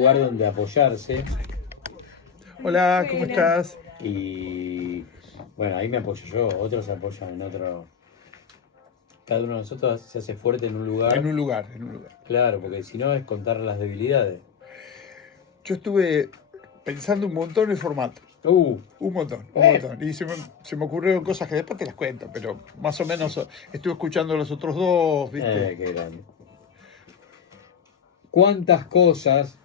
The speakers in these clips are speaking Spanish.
lugar donde apoyarse. Hola, ¿cómo estás? Y bueno, ahí me apoyo yo, otros se apoyan en otro. Cada uno de nosotros se hace fuerte en un lugar. En un lugar. Claro, porque si no es contar las debilidades. Yo estuve pensando un montón en formatos. Un montón. Y se me ocurrieron cosas que después te las cuento, pero más o menos estuve escuchando los otros dos, ¿viste? Qué grande. ¿Cuántas cosas?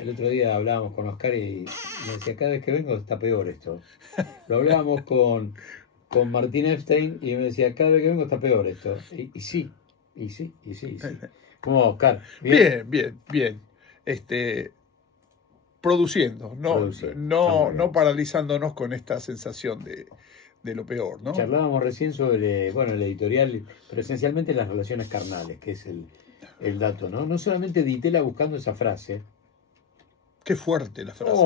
El otro día hablábamos con Oscar y me decía, cada vez que vengo está peor esto. Lo hablábamos con Martín Epstein y me decía, cada vez que vengo está peor esto. Y sí. ¿Cómo va, Oscar? Bien. Produciendo, no paralizándonos con esta sensación de lo peor, ¿no? Charlábamos recién sobre, bueno, el editorial, pero esencialmente las relaciones carnales, que es el dato, ¿no? No solamente Ditela buscando esa frase. Qué fuerte la frase,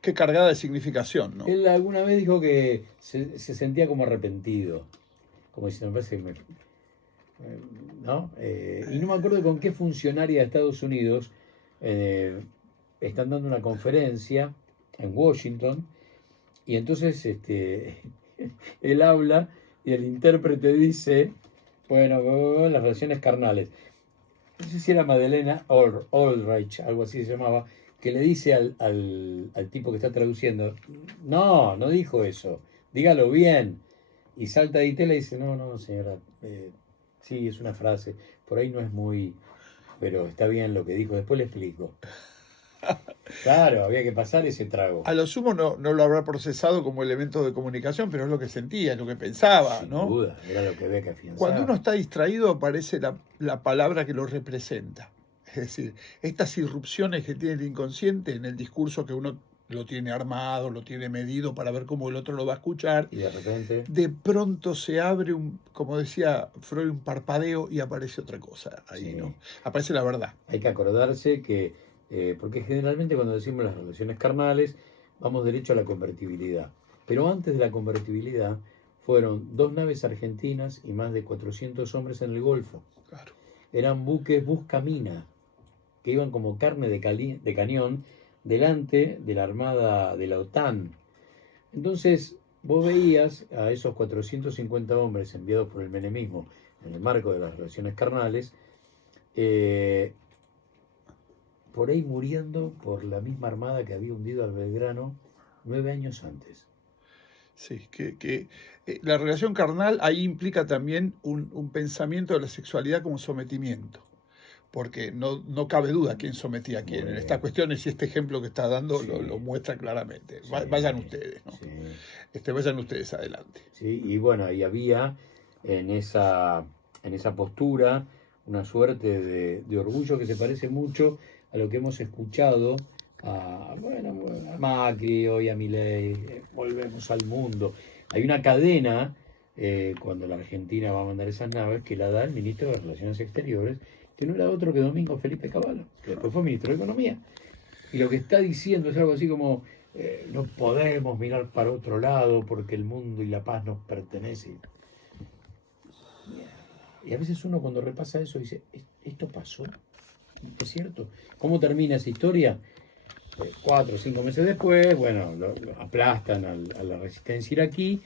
qué cargada de significación, ¿no? Él alguna vez dijo que se sentía como arrepentido, como diciendo, me parece que ¿no? Y no me acuerdo con qué funcionaria de Estados Unidos están dando una conferencia en Washington y entonces él habla y el intérprete dice, bueno, las relaciones carnales. No sé si era Madeleine Albright, algo así se llamaba, que le dice al tipo que está traduciendo, no dijo eso, dígalo bien. Y salta de tela y dice, no, señora, sí, es una frase, por ahí no es muy, pero está bien lo que dijo, después le explico. Claro, había que pasar ese trago. A lo sumo no lo habrá procesado como elemento de comunicación, pero es lo que sentía, es lo que pensaba, Sin ¿no? Sin duda, era lo que había que afianzar. Cuando uno está distraído aparece la palabra que lo representa. Es decir, estas irrupciones que tiene el inconsciente en el discurso que uno lo tiene armado, lo tiene medido para ver cómo el otro lo va a escuchar. Y de repente, de pronto se abre como decía Freud, un parpadeo y aparece otra cosa ahí, sí. ¿No? Aparece la verdad. Hay que acordarse que, porque generalmente cuando decimos las relaciones carnales, vamos derecho a la convertibilidad. Pero antes de la convertibilidad fueron 2 naves argentinas y más de 400 hombres en el Golfo. Claro. Eran buques buscamina, que iban como carne de cañón delante de la armada de la OTAN. Entonces, vos veías a esos 450 hombres enviados por el menemismo en el marco de las relaciones carnales, por ahí muriendo por la misma armada que había hundido al Belgrano 9 años antes. Sí, que la relación carnal ahí implica también un pensamiento de la sexualidad como sometimiento. Porque no cabe duda quién sometía a quién. En estas cuestiones y este ejemplo que está dando sí. lo muestra claramente. Sí. Vayan ustedes, ¿no? Sí. Vayan ustedes adelante. Sí, y bueno, ahí había en esa postura una suerte de orgullo que se parece mucho a lo que hemos escuchado a Macri, hoy a Milei, volvemos al mundo. Hay una cadena, cuando la Argentina va a mandar esas naves, que la da el ministro de Relaciones Exteriores, que no era otro que Domingo Felipe Cavallo, que después fue ministro de Economía. Y lo que está diciendo es algo así como, no podemos mirar para otro lado porque el mundo y la paz nos pertenecen. Y a veces uno cuando repasa eso dice, ¿esto pasó? ¿Es cierto? ¿Cómo termina esa historia? 4 o 5 meses después, bueno, lo aplastan a la resistencia iraquí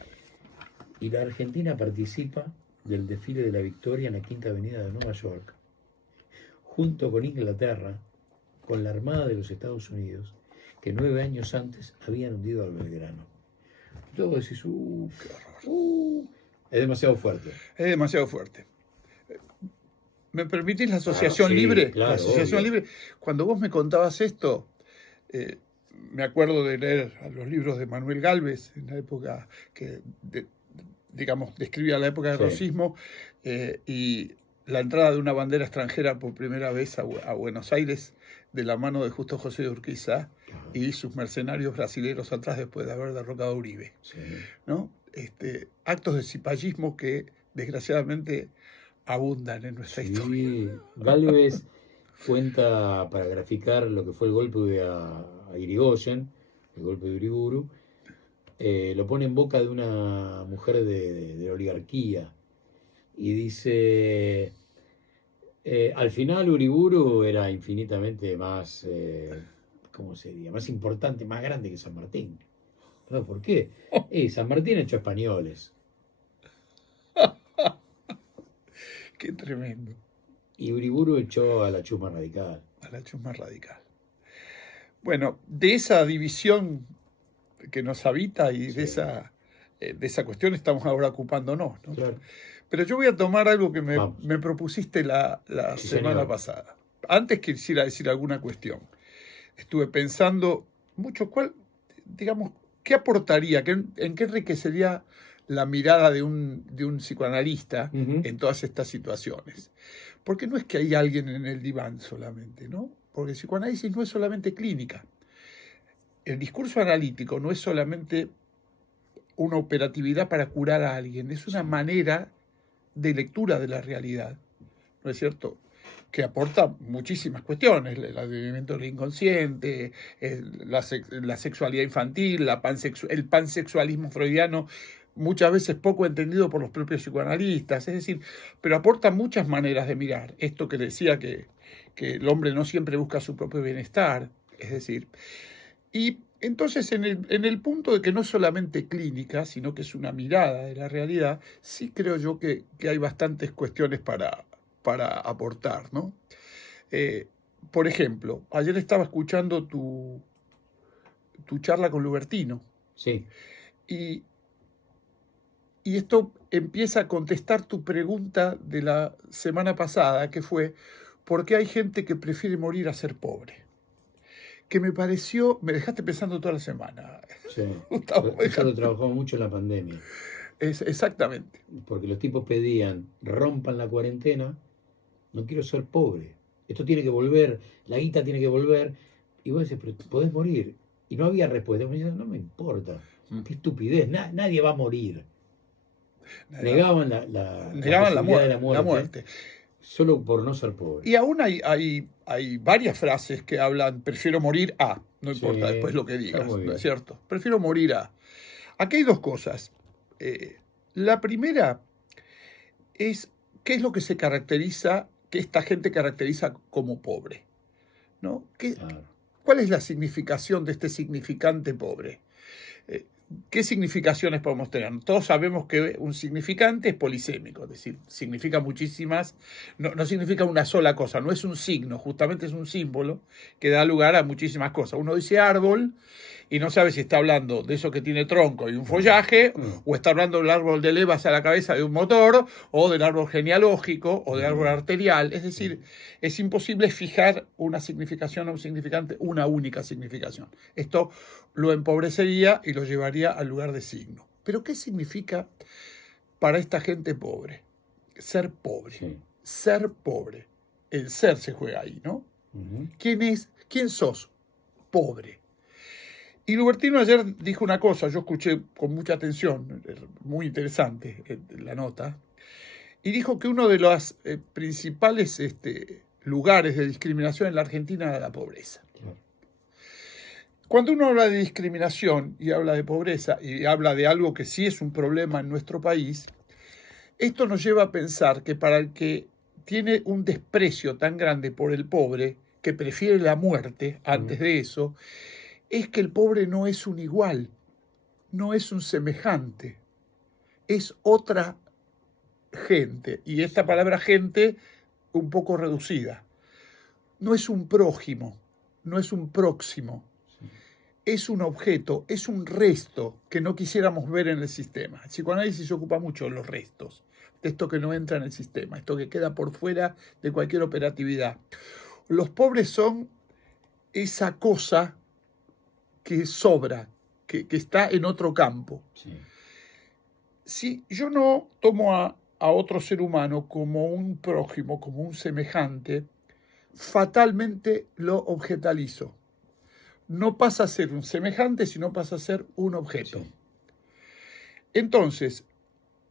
y la Argentina participa del desfile de la victoria en la Quinta Avenida de Nueva York, junto con Inglaterra, con la Armada de los Estados Unidos, que 9 años antes habían hundido al Belgrano. Luego decís, qué horror. Es demasiado fuerte. Es demasiado fuerte. ¿Me permitís la asociación libre? Claro, la asociación libre. Cuando vos me contabas esto, me acuerdo de leer los libros de Manuel Gálvez, en la época que, describía la época del rosismo, y la entrada de una bandera extranjera por primera vez a Buenos Aires de la mano de Justo José de Urquiza y sus mercenarios brasileños atrás después de haber derrocado a Uribe. Sí. ¿No? Actos de cipallismo que desgraciadamente abundan en nuestra historia. Gálvez cuenta, para graficar lo que fue el golpe a Irigoyen, el golpe de Uriburu, lo pone en boca de una mujer de la oligarquía y dice, Al final Uriburu era infinitamente más, ¿cómo sería? Más importante, más grande que San Martín. ¿No? ¿Por qué? San Martín echó españoles. Qué tremendo. Y Uriburu echó a la chusma radical. A la chusma radical. Bueno, de esa división que nos habita y Sí. de esa cuestión estamos ahora ocupándonos, ¿no? Claro. Pero yo voy a tomar algo que Vamos. me propusiste la Sí, semana señor. pasada. Antes quisiera decir alguna cuestión. Estuve pensando mucho digamos, ¿qué aportaría, en qué enriquecería la mirada de un psicoanalista Ujú. en todas estas situaciones? Porque no es que hay alguien en el diván solamente, ¿no? Porque el psicoanálisis no es solamente clínica. El discurso analítico no es solamente una operatividad para curar a alguien, es una manera de lectura de la realidad, ¿no es cierto? Que aporta muchísimas cuestiones, el advenimiento del inconsciente, la sexualidad infantil, el pansexualismo freudiano, muchas veces poco entendido por los propios psicoanalistas, es decir, pero aporta muchas maneras de mirar. Esto que decía que el hombre no siempre busca su propio bienestar, es decir, y entonces en el punto de que no es solamente clínica, sino que es una mirada de la realidad, sí creo yo que hay bastantes cuestiones para aportar, ¿no? Por ejemplo, ayer estaba escuchando tu charla con Lubertino. Sí. Y esto empieza a contestar tu pregunta de la semana pasada, que fue, ¿por qué hay gente que prefiere morir a ser pobre? Que me dejaste pensando toda la semana. Sí. Gustavo, Eso lo trabajamos mucho en la pandemia. Exactamente. Porque los tipos pedían, rompan la cuarentena, no quiero ser pobre. Esto tiene que volver, la guita tiene que volver. Y vos decís, pero podés morir. Y no había respuesta. Me dicen, no me importa. Qué estupidez, nadie va a morir. Negaban la posibilidad de la muerte. Solo por no ser pobre. Y aún hay varias frases que hablan, prefiero morir a, no importa después lo que digas, ¿no es cierto? Prefiero morir a. Aquí hay dos cosas. La primera es, ¿qué es lo que que esta gente caracteriza como pobre? ¿No? Claro. ¿Cuál es la significación de este significante pobre? ¿Qué significaciones podemos tener? Todos sabemos que un significante es polisémico, es decir, significa muchísimas, no significa una sola cosa, no es un signo, justamente es un símbolo que da lugar a muchísimas cosas. Uno dice árbol y no sabe si está hablando de eso que tiene tronco y un follaje, o está hablando del árbol de levas a la cabeza de un motor, o del árbol genealógico, o del árbol arterial. Es decir, es imposible fijar una significación a un significante, una única significación. Esto lo empobrecería y lo llevaría al lugar de signo. Pero ¿qué significa para esta gente pobre? Ser pobre. Sí. Ser pobre. El ser se juega ahí, ¿no? Uh-huh. ¿Quién sos? Pobre. Y Lubertino ayer dijo una cosa, yo escuché con mucha atención, muy interesante la nota, y dijo que uno de los principales lugares de discriminación en la Argentina era la pobreza. Claro. Cuando uno habla de discriminación y habla de pobreza y habla de algo que sí es un problema en nuestro país, esto nos lleva a pensar que para el que tiene un desprecio tan grande por el pobre, que prefiere la muerte antes de eso, es que el pobre no es un igual, no es un semejante, es otra gente. Y esta palabra gente un poco reducida. No es un prójimo, no es un próximo, es un objeto, es un resto que no quisiéramos ver en el sistema. El psicoanálisis se ocupa mucho de los restos, de esto que no entra en el sistema, esto que queda por fuera de cualquier operatividad. Los pobres son esa cosa que sobra, que está en otro campo. Sí. Si yo no tomo a otro ser humano como un prójimo, como un semejante, fatalmente lo objetalizo. No pasa a ser un semejante, sino pasa a ser un objeto. Sí. Entonces,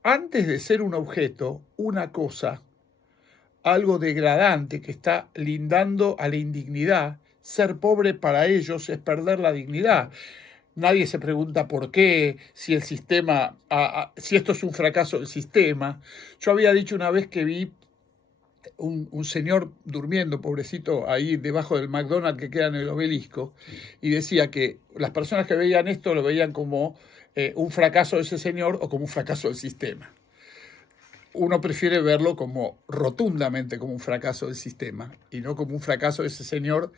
antes de ser un objeto, una cosa, algo degradante que está lindando a la indignidad, ser pobre para ellos es perder la dignidad. Nadie se pregunta por qué, si el sistema, si esto es un fracaso del sistema. Yo había dicho una vez que vi un señor durmiendo, pobrecito, ahí debajo del McDonald's que queda en el Obelisco, y decía que las personas que veían esto lo veían como un fracaso de ese señor o como un fracaso del sistema. Uno prefiere verlo como rotundamente como un fracaso del sistema y no como un fracaso de ese señor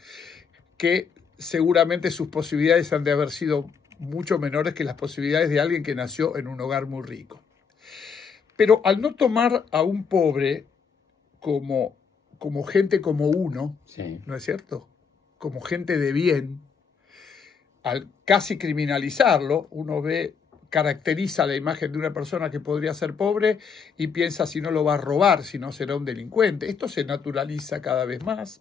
que seguramente sus posibilidades han de haber sido mucho menores que las posibilidades de alguien que nació en un hogar muy rico. Pero al no tomar a un pobre como gente como uno, Sí. ¿no es cierto? Como gente de bien, al casi criminalizarlo, uno caracteriza la imagen de una persona que podría ser pobre y piensa si no lo va a robar, si no será un delincuente. Esto se naturaliza cada vez más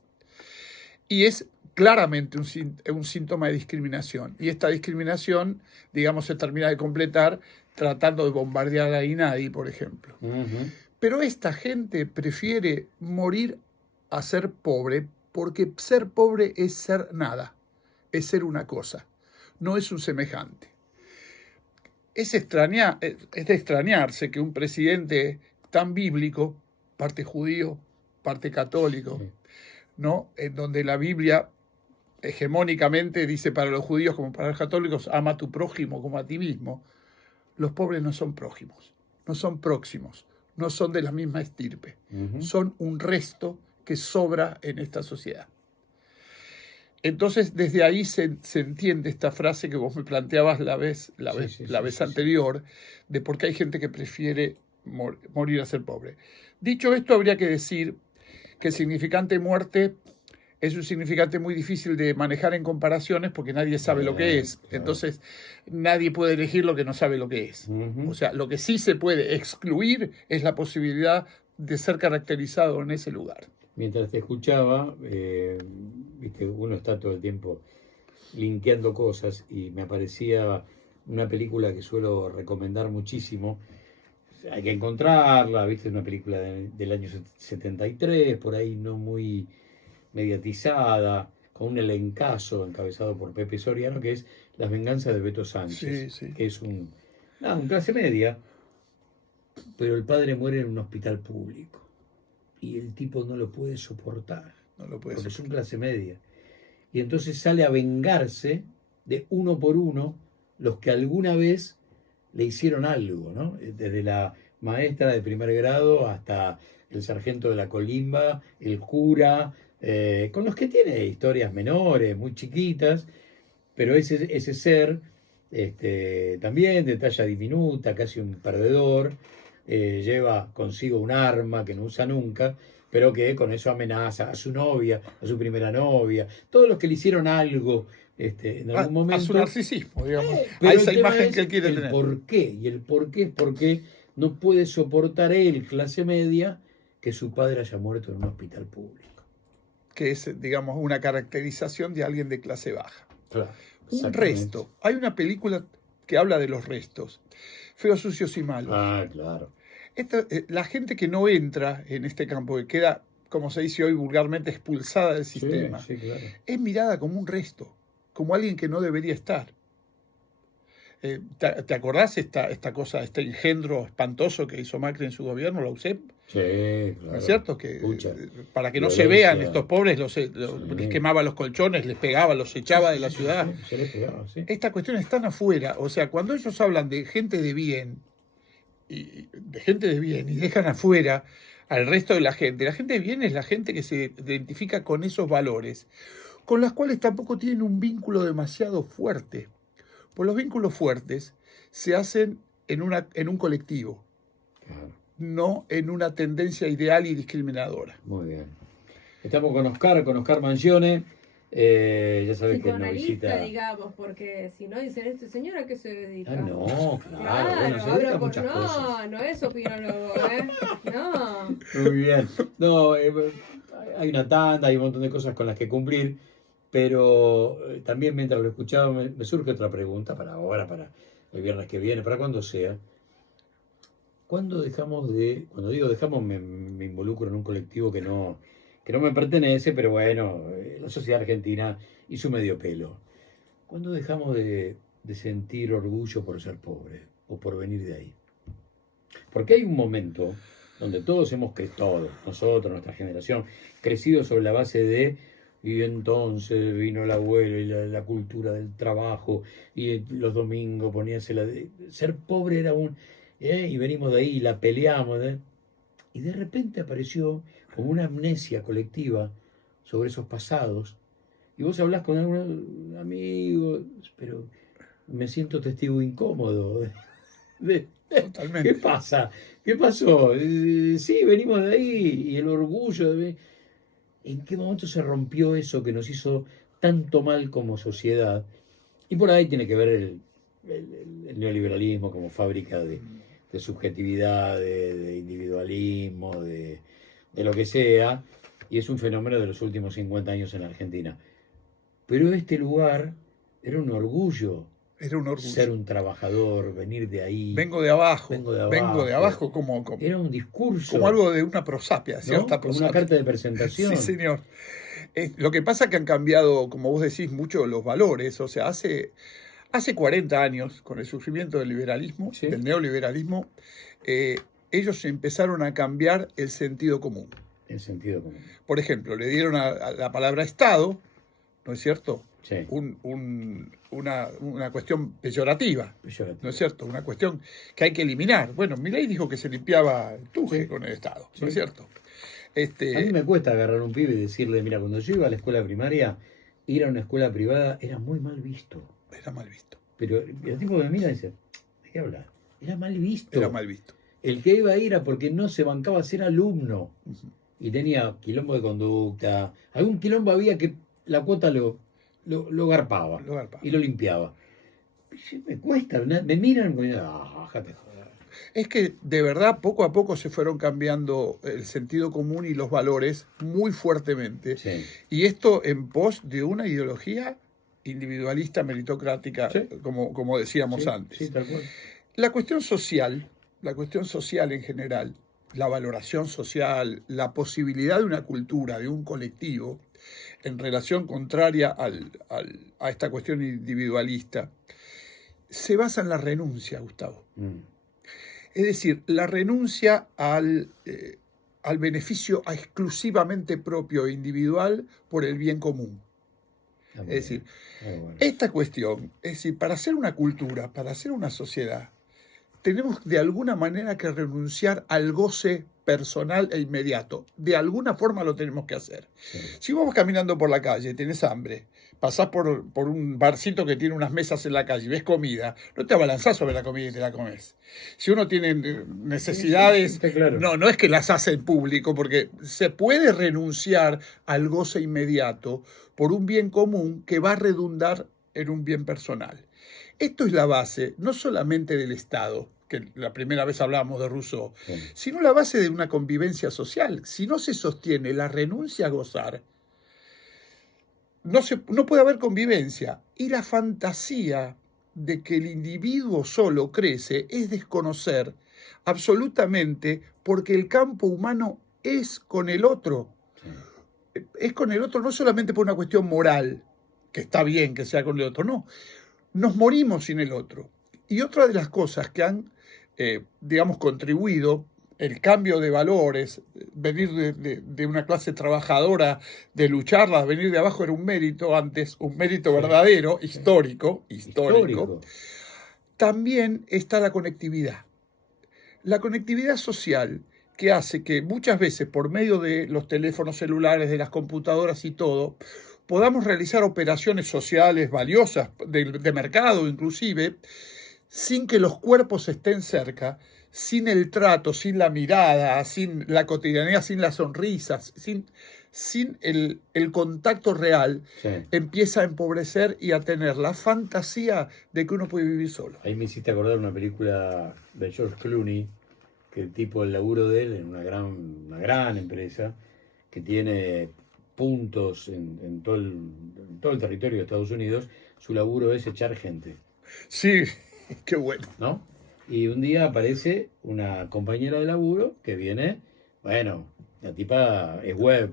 y es claramente un síntoma de discriminación. Y esta discriminación, digamos, se termina de completar tratando de bombardear a Inadi, por ejemplo. Uh-huh. Pero esta gente prefiere morir a ser pobre porque ser pobre es ser nada, es ser una cosa, no es un semejante. Es de extrañarse que un presidente tan bíblico, parte judío, parte católico, Sí. ¿no? En donde la Biblia hegemónicamente dice para los judíos como para los católicos, ama a tu prójimo como a ti mismo. Los pobres no son prójimos, no son próximos, no son de la misma estirpe, Uh-huh. son un resto que sobra en esta sociedad. Entonces, desde ahí se entiende esta frase que vos me planteabas la vez anterior, de por qué hay gente que prefiere morir a ser pobre. Dicho esto, habría que decir que el significante muerte es un significante muy difícil de manejar en comparaciones porque nadie sabe lo que es. Claro. Entonces, nadie puede elegir lo que no sabe lo que es. Uh-huh. O sea, lo que sí se puede excluir es la posibilidad de ser caracterizado en ese lugar. Mientras te escuchaba, viste, uno está todo el tiempo linkeando cosas y me aparecía una película que suelo recomendar muchísimo. Hay que encontrarla, viste, una película del año 73, por ahí no muy mediatizada, con un elencazo encabezado por Pepe Soriano, que es Las venganzas de Beto Sánchez, Sí, sí. que es un clase media, pero el padre muere en un hospital público y el tipo no lo puede soportar, No lo puede porque es soportar. un clase media. Y entonces sale a vengarse de uno por uno los que alguna vez le hicieron algo, ¿no? Desde la maestra de primer grado hasta el sargento de la colimba, el cura, con los que tiene historias menores, muy chiquitas, pero ese ser también de talla diminuta, casi un perdedor, lleva consigo un arma que no usa nunca, pero que con eso amenaza a su novia, a su primera novia, todos los que le hicieron algo en algún momento. A su narcisismo, digamos. Pero A esa el tema imagen es que él quiere el tener. por qué, y el por qué es porque no puede soportar él, clase media, que su padre haya muerto en un hospital público. Que es, digamos, una caracterización de alguien de clase baja. Claro, Un resto. Hay una película que habla de los restos. Feos, sucios y malos. Ah, claro. La gente que no entra en este campo, que queda, como se dice hoy vulgarmente, expulsada del sistema, Sí, claro. es mirada como un resto, como alguien que no debería estar. ¿Te acordás esta cosa, este engendro espantoso que hizo Macri en su gobierno, la UCEP? Sí, claro. ¿No es cierto? Que para que no se violencia. vean estos pobres, les quemaba los colchones, les pegaba, los echaba de la ciudad. Sí, se les pegaba, sí. Esta cuestión están afuera. O sea, cuando ellos hablan de gente de bien, y dejan afuera al resto de la gente de bien es la gente que se identifica con esos valores, con las cuales tampoco tienen un vínculo demasiado fuerte. Pues los vínculos fuertes se hacen en un colectivo, Claro. no en una tendencia ideal y discriminadora. Muy bien. Estamos con Oscar Mangione. Ya sabes que nos visita. Digamos, porque si no dicen este señor a qué se dedica. Ah, no, claro. Bueno, se dedica a muchas cosas. No es opinólogo, No. Muy bien. No, hay una tanda, hay un montón de cosas con las que cumplir, pero también mientras lo escuchaba me surge otra pregunta para ahora, para el viernes que viene, para cuando sea. Cuando digo dejamos, me involucro en un colectivo que no me pertenece, pero bueno, la sociedad argentina y su medio pelo. ¿Cuándo dejamos de sentir orgullo por ser pobre o por venir de ahí? Porque hay un momento donde todos todos, nosotros, nuestra generación, crecido sobre la base de, y entonces vino el abuelo y la cultura del trabajo, y los domingos poníase ser pobre era y venimos de ahí y la peleamos, y de repente apareció como una amnesia colectiva sobre esos pasados, y vos hablás con algún amigo, pero me siento testigo incómodo Totalmente. ¿qué pasa? ¿Qué pasó? Sí, venimos de ahí y el orgullo ¿En qué momento se rompió eso que nos hizo tanto mal como sociedad? Y por ahí tiene que ver el neoliberalismo como fábrica de subjetividad, de individualismo, de lo que sea, y es un fenómeno de los últimos 50 años en Argentina. Pero este lugar era un orgullo. Era un orgullo. Ser un trabajador, venir de ahí. Vengo de abajo. Vengo de abajo como era un discurso. Como algo de una prosapia, cierta ¿no? prosapia. Una carta de presentación. Sí, señor. Lo que pasa es que han cambiado, como vos decís, mucho los valores. O sea, hace 40 años, con el surgimiento del liberalismo, Sí. del neoliberalismo, ellos empezaron a cambiar el sentido común. El sentido común. Por ejemplo, le dieron a la palabra Estado, ¿no es cierto? Sí. Una cuestión peyorativa, ¿no es cierto? Una cuestión que hay que eliminar. Bueno, Milei dijo que se limpiaba el tuje Sí. con el Estado, Sí. ¿no es cierto? A mí me cuesta agarrar un pibe y decirle, mira, cuando yo iba a la escuela primaria, ir a una escuela privada era muy mal visto. Era mal visto. Pero el tipo me mira y dice, ¿de qué hablas? Era mal visto. Era mal visto. El que iba a ir era porque no se bancaba ser alumno. Uh-huh. Y tenía quilombo de conducta. Algún quilombo había que la cuota lo garpaba. Y lo limpiaba. Me cuesta, me miran y me dicen, déjate joder. Es que de verdad poco a poco se fueron cambiando el sentido común y los valores muy fuertemente. Sí. Y esto en pos de una ideología individualista, meritocrática, sí. como decíamos sí, antes. Sí, tal cual. La cuestión social en general, la valoración social, la posibilidad de una cultura, de un colectivo, en relación contraria a esta cuestión individualista, se basa en la renuncia, Gustavo. Es decir, la renuncia al beneficio exclusivamente propio e individual por el bien común. Es decir, esta cuestión, para hacer una cultura, para hacer una sociedad, tenemos de alguna manera que renunciar al goce personal e inmediato. De alguna forma lo tenemos que hacer. Sí. Si vos vas caminando por la calle, tenés hambre, pasás por un barcito que tiene unas mesas en la calle y ves comida, no te abalanzás sobre la comida y te la comes. Si uno tiene necesidades, sí, claro. no es que las hace en público, porque se puede renunciar al goce inmediato por un bien común que va a redundar en un bien personal. Esto es la base, no solamente del Estado, que la primera vez hablábamos de Rousseau, sí, sino la base de una convivencia social. Si no se sostiene la renuncia a gozar, no puede haber convivencia. Y la fantasía de que el individuo solo crece es desconocer absolutamente, porque el campo humano es con el otro. Sí. Es con el otro no solamente por una cuestión moral, que está bien que sea con el otro, no. Nos morimos sin el otro. Y otra de las cosas que han, contribuido, el cambio de valores, venir de una clase trabajadora, de lucharla, venir de abajo era un mérito, antes un mérito verdadero, histórico. También está la conectividad. La conectividad social que hace que muchas veces por medio de los teléfonos celulares, de las computadoras y todo, podamos realizar operaciones sociales valiosas, de mercado inclusive, sin que los cuerpos estén cerca, sin el trato, sin la mirada, sin la cotidianidad, sin las sonrisas, sin el contacto real, sí, empieza a empobrecer y a tener la fantasía de que uno puede vivir solo. Ahí me hiciste acordar una película de George Clooney, que el tipo, el laburo de él en una gran empresa, que tiene puntos en todo el territorio de Estados Unidos, su laburo es echar gente. Sí, qué bueno. ¿No? Y un día aparece una compañera de laburo que viene, bueno, la tipa es web.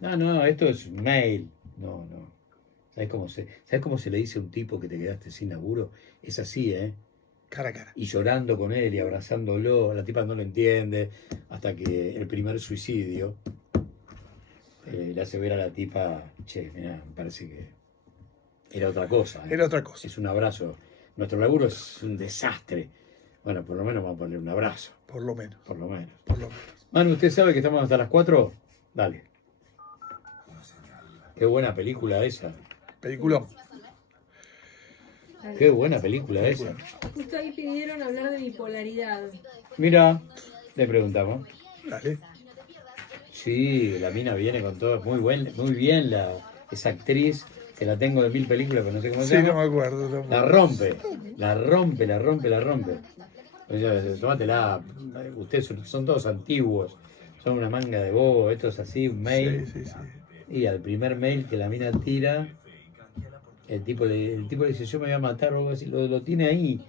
No, esto es mail. No. ¿Sabes cómo se le dice a un tipo que te quedaste sin laburo? Es así, ¿eh? Cara a cara. y llorando con él y abrazándolo. La tipa no lo entiende hasta que el primer suicidio le hace ver a la tipa, che, mirá, me parece que era otra cosa. Era otra cosa. Es un abrazo. Nuestro laburo es un desastre. Bueno, por lo menos vamos a poner un abrazo. Por lo menos. Por lo menos. Por lo menos. Manu, ¿usted sabe que estamos hasta las 4? Dale. Qué buena película esa. Peliculón. Qué buena película esa. Justo ahí pidieron hablar de bipolaridad. Mira, le preguntamos. Dale. Sí, la mina viene con todo. Muy bien esa actriz, que la tengo de 1000 películas, pero no sé cómo se Sí, no llama. me acuerdo. tampoco. La rompe. La rompe, la rompe, la rompe. O sea, tómatela. Ustedes son todos antiguos. Son una manga de bobo. Esto es así, un mail. Sí, sí, sí. Y al primer mail que la mina tira, el tipo le dice, yo me voy a matar o algo así. Lo tiene ahí.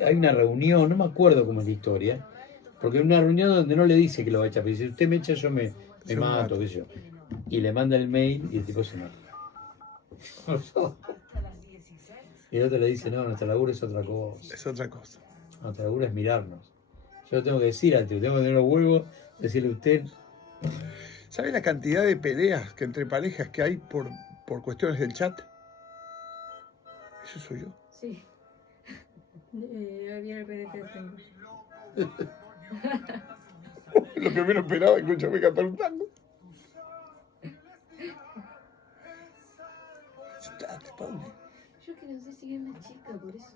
Hay una reunión, no me acuerdo cómo es la historia. Porque en una reunión donde no le dice que lo va a echar, pero dice, si usted me echa, yo me mato, qué sé yo. Y le manda el mail y el tipo se mata. Y el otro le dice, no, nuestra laburo es otra cosa. Es otra cosa. Nuestra laburo es mirarnos. Yo lo tengo que decir al tío, tengo que tener los huevos, decirle a usted, ¿Sabe la cantidad de peleas que entre parejas que hay por cuestiones del chat? Eso soy yo. Sí. Ahí viene el PNT. Lo que menos esperaba, escúchame cantar un tango. Sentate, Pauli. Yo que no sé si es más chica, por eso.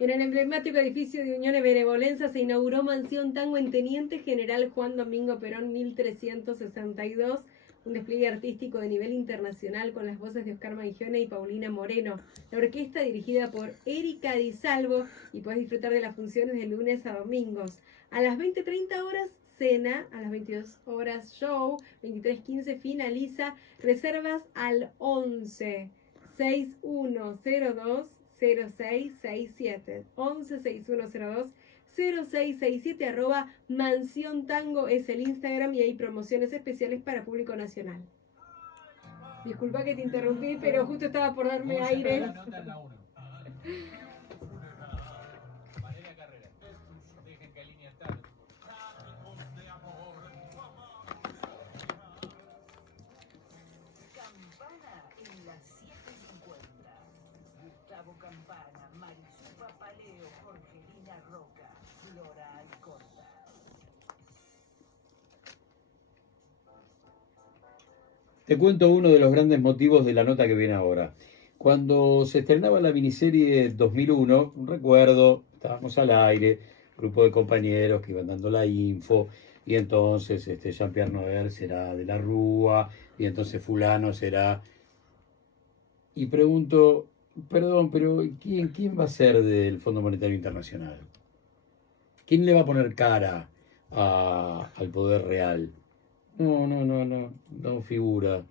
En el emblemático edificio de Unión y Benevolencia se inauguró Mansión Tango en Teniente General Juan Domingo Perón 1362, un despliegue artístico de nivel internacional con las voces de Oscar Mangione y Paulina Moreno. La orquesta dirigida por Erika Di Salvo y puedes disfrutar de las funciones de lunes a domingos. A las 20:30 horas cena, a las 22 horas show, 23:15 finaliza. Reservas al 11 6102 0667 11 6102 0667 @Mansión Tango es el Instagram y hay promociones especiales para público nacional. Disculpa que te interrumpí, pero justo estaba por darme aire. Campana, Marisú Papaleo, Jorgelina Roca, Flora Alcorta. te cuento uno de los grandes motivos de la nota que viene ahora. Cuando se estrenaba la miniserie 2001, recuerdo, estábamos al aire, grupo de compañeros que iban dando la info, y entonces Jean-Pierre Noer será de la Rúa, y entonces fulano será... Y pregunto, perdón, pero ¿quién va a ser del Fondo Monetario Internacional? ¿Quién le va a poner cara al poder real? No figura.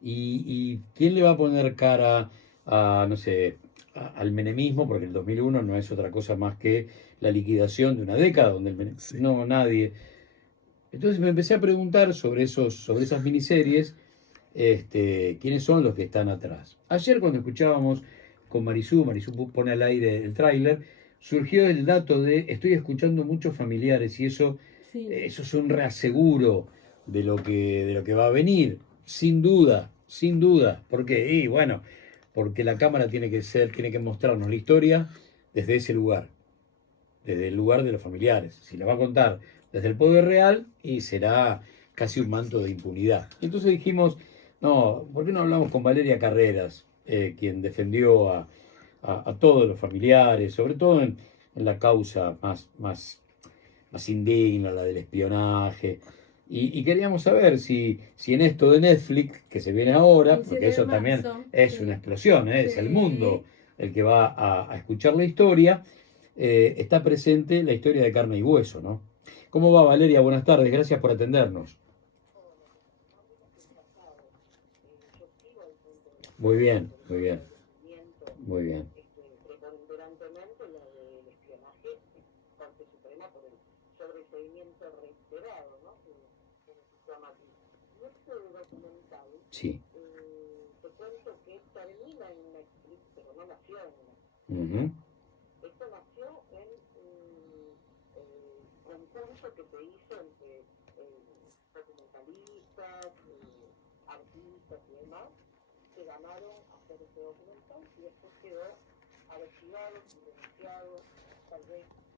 ¿Y quién le va a poner cara a, no sé, al menemismo? Porque el 2001 no es otra cosa más que la liquidación de una década donde el menemismo... Sí. No, nadie. Entonces me empecé a preguntar sobre esas miniseries, quiénes son los que están atrás. Ayer cuando escuchábamos con Marisú pone al aire el tráiler, surgió el dato de estoy escuchando muchos familiares y eso Sí. es un reaseguro de lo que va a venir, sin duda. ¿Por qué? Y bueno, porque la cámara tiene que mostrarnos la historia desde ese lugar, desde el lugar de los familiares. Si la va a contar desde el poder real, y será casi un manto de impunidad. Y entonces dijimos, no, ¿por qué no hablamos con Valeria Carreras, quien defendió a todos los familiares, sobre todo en la causa más indigna, la del espionaje? Y queríamos saber si en esto de Netflix, que se viene ahora, 15 porque de eso también marzo, es sí. una explosión, es Sí. el mundo el que va a escuchar la historia, está presente la historia de carne y hueso, ¿no? ¿Cómo va, Valeria? Buenas tardes, gracias por atendernos. Muy bien. Preponderantemente la del espionaje es Corte Suprema por el sobreseimiento reiterado, ¿no? que necesitó a Macri. Y este documental, Sí. te cuento que termina en Netflix, pero no nació en Netflix. Ujú. Esto nació en un concurso que se hizo entre documentalistas, artistas y demás, que ganaron hacer ese documental y después quedó archivado, silenciado, tal vez